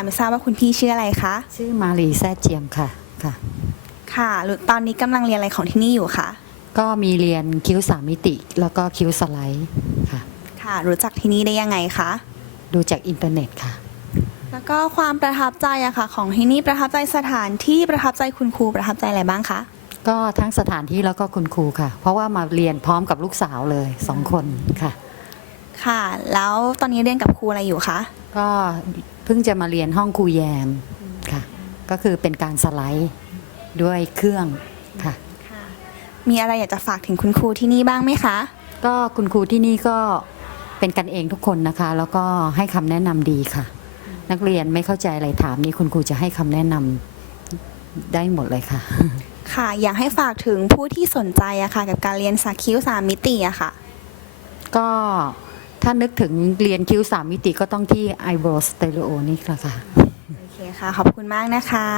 ค่ะไม่ทราบว่าคุณพี่ชื่ออะไรคะ ชื่อมารีแซ่เจียมค่ะค่ะ ค่ะหรือตอนนี้กำลังเรียนอะไรของที่นี่อยู่คะก็มีเรียนคิ้วสามมิติ แล้วก็คิ้วสไลด์ค่ะ ค่ะ รู้จักที่นี่ได้ยังไงคะดูจากอินเทอร์เน็ตค่ะ แล้วก็ความประทับใจอะค่ะ ของที่นี่ประทับใจสถานที่ประทับใจคุณครูประทับใจอะไรบ้างคะก็ทั้งสถานที่แล้วก็คุณครูค่ะ เพราะว่ามาเรียนพร้อมกับลูกสาวเลยสองคนค่ะ ค่ะ แล้วตอนนี้เรียนกับครูอะไรอยู่คะ ก็เพิ่งจะมาเรียนห้องครูแยมค่ะ ก็คือเป็นการสไลด์ด้วยเครื่องค่ะ มีอะไรอยากจะฝากถึงคุณครูที่นี่บ้างไหมคะ ก็คุณครูที่นี่ก็เป็นกันเองทุกคนนะคะ แล้วก็ให้คำแนะนำดีค่ะ นักเรียนไม่เข้าใจอะไรถามนี่คุณครูจะให้คำแนะนำได้หมดเลยค่ะ ค่ะ อยากให้ฝากถึงผู้ที่สนใจอะค่ะ กับการเรียนสักคิ้วสามมิติอะค่ะ ก็ ถ้านึกถึงเรียนคิ้วสามมิติก็ต้องที่ eyebrow stereo นี่แหละค่ะ โอเคค่ะ ขอบคุณมากนะคะ